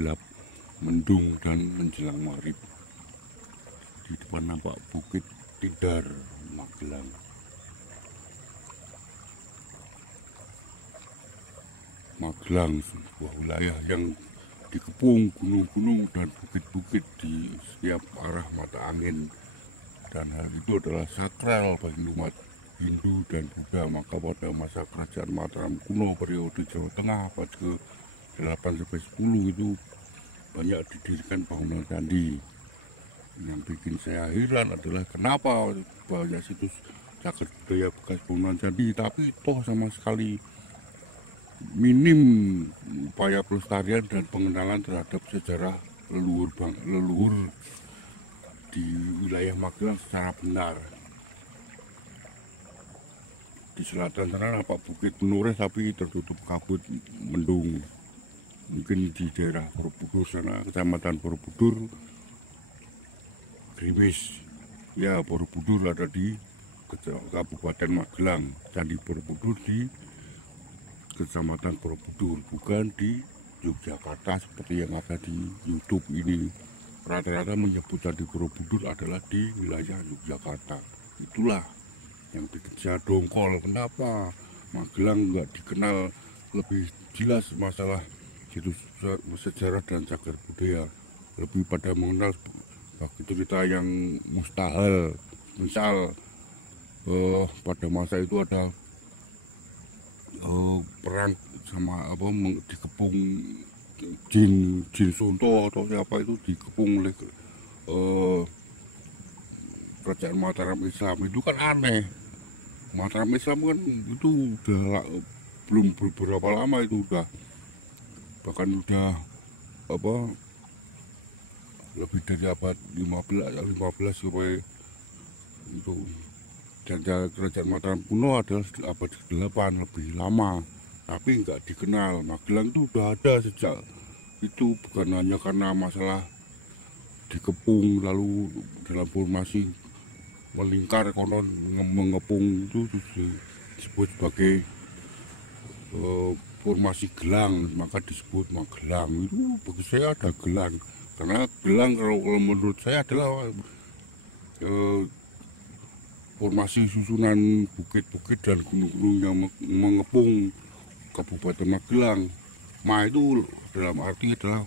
gelap, mendung dan menjelang maghrib. Di depan nampak Bukit Tidar, Magelang. Magelang sebuah wilayah yang dikepung gunung-gunung dan bukit-bukit di setiap arah mata angin, dan hal itu adalah sakral bagi umat Hindu dan Buddha. Maka pada masa kerajaan Mataram kuno periode Jawa Tengah pada ke-8-10 itu banyak didirikan bangunan candi. Yang bikin saya heran adalah kenapa banyak situs cagar budaya bekas bangunan candi, tapi toh sama sekali minim upaya pelestarian dan pengenalan terhadap sejarah leluhur di wilayah Magelang secara benar. Di selatan sana nampak Bukit Menureh tapi tertutup kabut mendung. Mungkin di daerah Borobudur sana, Kecamatan Borobudur, Grimis. Ya, Borobudur ada di Kabupaten Magelang. Candi Borobudur di Kecamatan Borobudur, bukan di Yogyakarta seperti yang ada di YouTube ini. Rata-rata menyebut Candi Borobudur adalah di wilayah Yogyakarta. Itulah yang bikin saya dongkol. Kenapa Magelang nggak dikenal lebih jelas masalah situs sejarah dan cagar budaya, lebih pada mengenal bagi cerita yang mustahil. Misal pada masa itu ada perang sama dikepung Jin Sunto atau siapa itu, dikepung oleh kerajaan Mataram Islam. Itu kan aneh. Mataram Islam kan itu udah belum beberapa lama, itu bahkan udah lebih dari abad 15 supaya itu. Dan kerajaan Mataram kuno adalah abad ke-8, lebih lama, tapi nggak dikenal. Magelang itu udah ada sejak itu, bukan hanya karena masalah dikepung lalu dalam formasi melingkar konon mengepung itu disebut sebagai formasi gelang, maka disebut Magelang. Itu bagi saya ada gelang, karena gelang kalau menurut saya adalah formasi susunan bukit-bukit dan gunung-gunung yang mengepung Kabupaten Magelang. Itu dalam arti adalah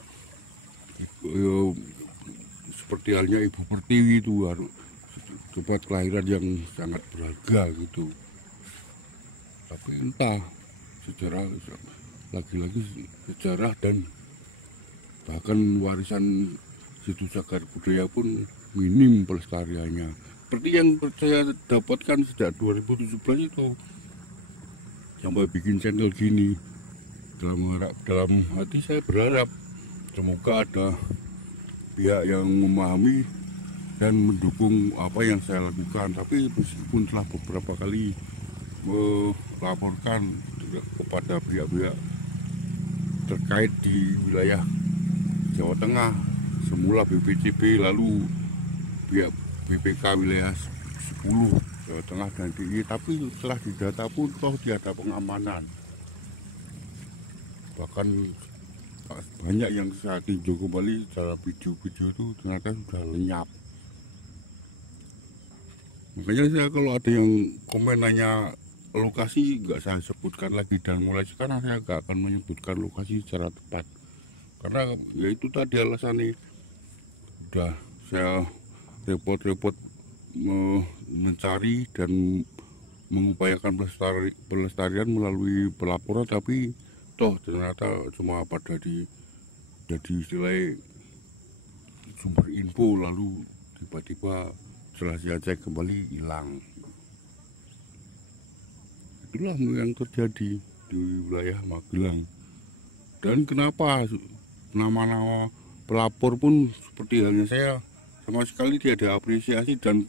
seperti halnya Ibu Pertiwi, itu harus tempat kelahiran yang sangat berharga gitu. Tapi entah, sejarah lagi-lagi sejarah dan bahkan warisan situs cagar budaya pun minim pelestariannya. Seperti yang saya dapatkan sejak 2017 itu, sampai bikin channel gini. Dalam hati saya berharap semoga ada pihak yang memahami dan mendukung apa yang saya lakukan. Tapi meskipun telah beberapa kali melaporkan kepada pihak-pihak terkait di wilayah Jawa Tengah, semula BPCB, lalu pihak BPK wilayah 10 Jawa Tengah dan DIY, tapi setelah didata pun toh tiada pengamanan. Bahkan banyak yang saya tinjau kembali secara video-video itu ternyata sudah lenyap. Makanya saya kalau ada yang komen nanya lokasi, nggak saya sebutkan lagi, dan mulai sekarang saya nggak akan menyebutkan lokasi secara tepat, karena ya itu tadi alasannya. Udah saya repot-repot mencari dan mengupayakan pelestarian melalui pelaporan, tapi toh ternyata cuma pada jadi istilahnya sumber info, lalu tiba-tiba setelah saya cek kembali hilang. Itulah yang terjadi di wilayah Magelang. Dan kenapa nama-nama pelapor pun seperti halnya saya, sama sekali tidak ada apresiasi dan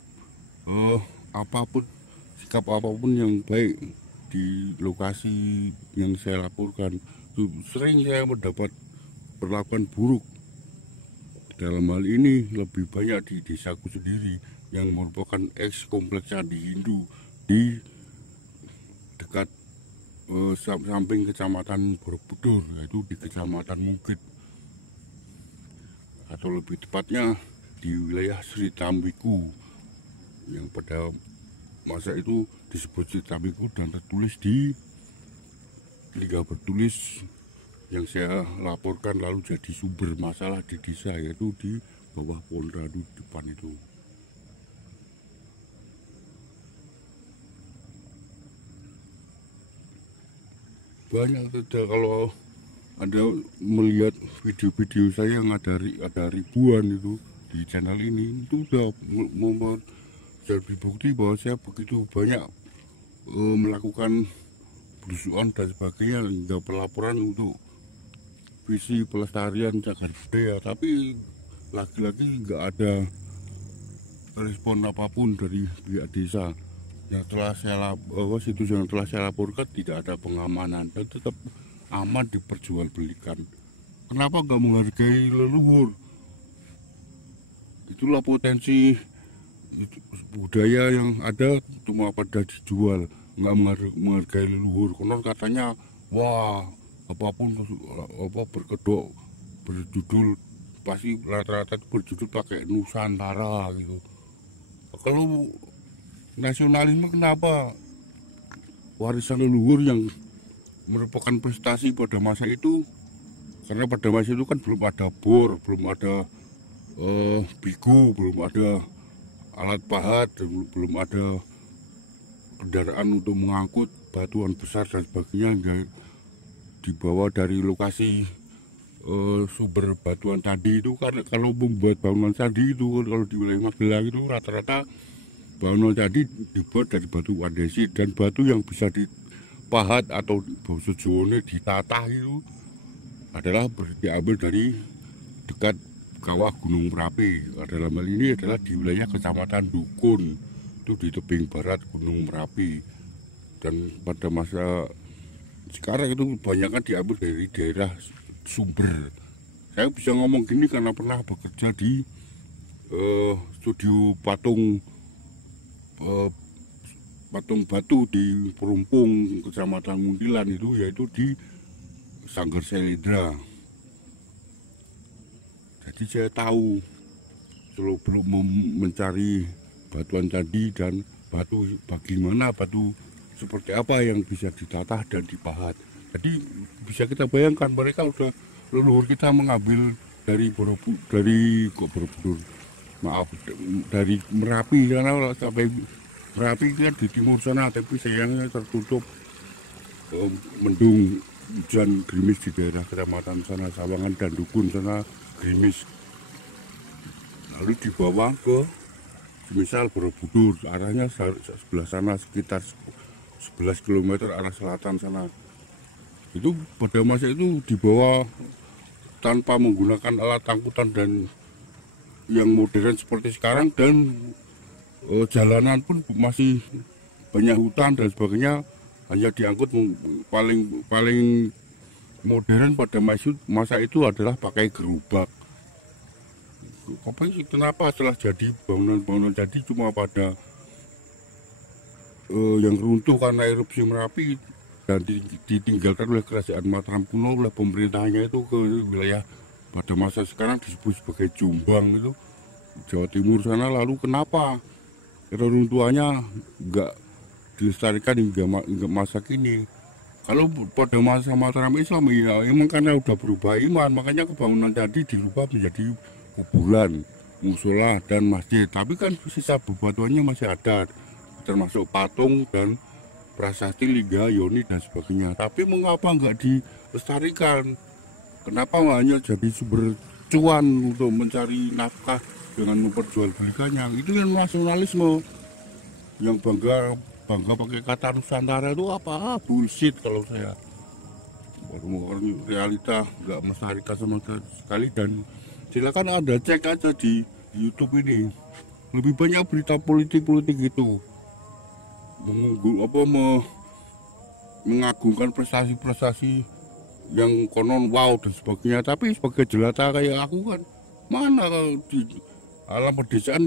sikap apapun yang baik di lokasi yang saya laporkan. Sering saya mendapat perlakuan buruk. Dalam hal ini lebih banyak di desaku sendiri yang merupakan kompleks candi Hindu di dekat samping Kecamatan Borobudur, yaitu di Kecamatan Mukit. atau lebih tepatnya di wilayah Sri Tambiku yang pada masa itu disebut Sri Tambiku dan tertulis di Liga Bertulis yang saya laporkan lalu jadi sumber masalah di desa, yaitu di bawah Polda di depan itu. Banyak saja kalau Anda melihat video-video saya yang ada ribuan itu di channel ini, itu sudah jadi bukti bahwa saya begitu banyak melakukan belusuan dan sebagainya hingga pelaporan untuk visi pelestarian cagar budaya, tapi lagi-lagi nggak ada respon apapun dari pihak desa. Yang telah situs yang telah saya laporkan tidak ada pengamanan dan tetap aman diperjualbelikan. Kenapa nggak menghargai leluhur? Itulah potensi budaya yang ada, cuma pada dijual, nggak menghargai leluhur. Konon katanya, wah apapun berkedok berjudul pasti rata-rata berjudul pakai Nusantara gitu. Kalau nasionalisme, kenapa warisan leluhur yang merupakan prestasi pada masa itu? Karena pada masa itu kan belum ada bor, belum ada bigo, belum ada alat pahat, belum ada kendaraan untuk mengangkut batuan besar dan sebagainya yang dibawa dari lokasi sumber batuan tadi itu. Kan kalau membuat bangunan tadi itu, kalau di wilayah Magelang itu rata-rata bangunan tadi dibuat dari batu andesi, dan batu yang bisa dipahat atau bahasa Jawa ditata itu adalah diambil dari dekat kawah Gunung Merapi. Dalam hal ini adalah di wilayah Kecamatan Dukun, itu di tebing barat Gunung Merapi. Dan pada masa sekarang itu kebanyakan diambil dari daerah sumber. Saya bisa ngomong gini karena pernah bekerja di studio patung batu di Perumpung, Kecamatan Muntilan itu, yaitu di Sanggar Selendra. Jadi saya tahu belum mencari batuan tadi dan batu bagaimana, batu seperti apa yang bisa ditata dan dipahat. Jadi bisa kita bayangkan mereka udah, leluhur kita mengambil dari dari Merapi, karena sampai Merapi kan di timur sana, tapi sayangnya tertutup mendung, hujan gerimis di daerah kecamatan sana, Sawangan dan Dukun sana gerimis. Lalu dibawa ke misal Borobudur, arahnya sebelah sana sekitar 11 km arah selatan sana. Itu pada masa itu dibawa tanpa menggunakan alat angkutan dan yang modern seperti sekarang, dan jalanan pun masih banyak hutan dan sebagainya, hanya diangkut paling modern pada masa itu adalah pakai gerobak. Kenapa setelah jadi bangunan jadi cuma pada yang runtuh karena erupsi Merapi dan ditinggalkan oleh kerajaan Mataram kuno oleh pemerintahnya itu ke wilayah pada masa sekarang disebut sebagai Jombang itu, Jawa Timur sana. Lalu kenapa reruntuhannya nggak dilestarikan hingga masa kini? Kalau pada masa Mataram Islam ya emang karena udah berubah iman, makanya kebangunan tadi dirubah menjadi kuburan, musola dan masjid. Tapi kan sisa bebatuannya masih ada, termasuk patung dan prasasti Lingga, Yoni dan sebagainya. Tapi mengapa nggak dilestarikan? Kenapa hanya jadi sumber cuan untuk mencari nafkah dengan memperjualbelikannya? Itu yang nasionalisme. Yang bangga pakai kata Nusantara itu apa? Bullshit kalau saya. Realita nggak melestarikan sama sekali. Dan silakan Anda cek aja di YouTube ini. Lebih banyak berita politik itu. Mengagungkan prestasi-prestasi yang konon wow dan sebagainya, tapi sebagai jelata kayak aku kan, mana kalau di alam pedesaan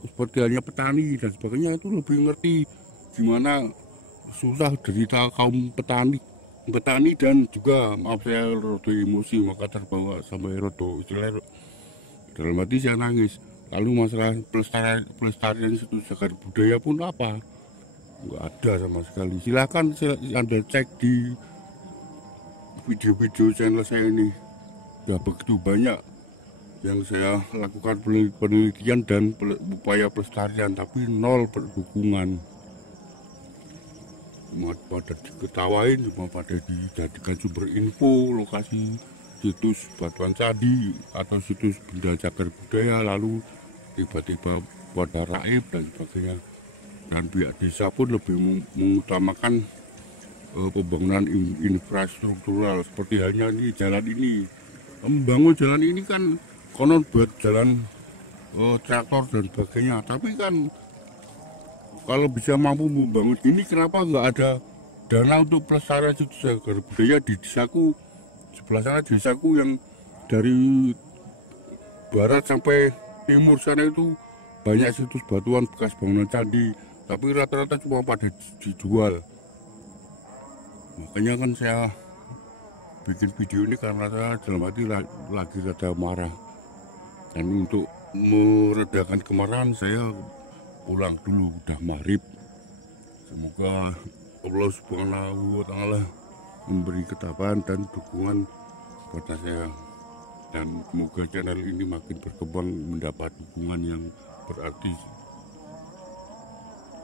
seperti halnya petani dan sebagainya itu lebih ngerti gimana susah derita kaum petani dan juga, maaf saya rodo emosi maka terbawa sampai rodo istilahnya Dalam hati saya nangis. Lalu masalah pelestarian situs cagar budaya pun apa? Nggak ada sama sekali. Silahkan Anda cek di video-video channel saya ini. Ya begitu banyak yang saya lakukan penelitian dan upaya pelestarian, tapi nol dukungan. Cuma pada diketawain, cuma pada dijadikan sumber info lokasi situs batuan candi atau situs benda cagar budaya, lalu tiba-tiba pada raib dan sebagainya. Dan pihak desa pun lebih mengutamakan pembangunan infrastruktural, seperti halnya ini jalan ini. Membangun jalan ini kan konon buat jalan traktor dan sebagainya, tapi kan kalau bisa mampu membangun ini, kenapa nggak ada dana untuk pelestarian situs cagar budaya di desaku sebelah sana, desaku yang dari barat sampai timur sana itu banyak situs batuan bekas bangunan candi, tapi rata-rata cuma pada dijual. Makanya kan saya bikin video ini karena saya dalam hati lagi rada marah, dan untuk meredakan kemarahan saya pulang dulu, udah maghrib. Semoga Allah Subhanahu wa Ta'ala memberi ketabahan dan dukungan kepada saya, dan semoga channel ini makin berkembang, mendapat dukungan yang berarti.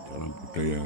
Salam budaya.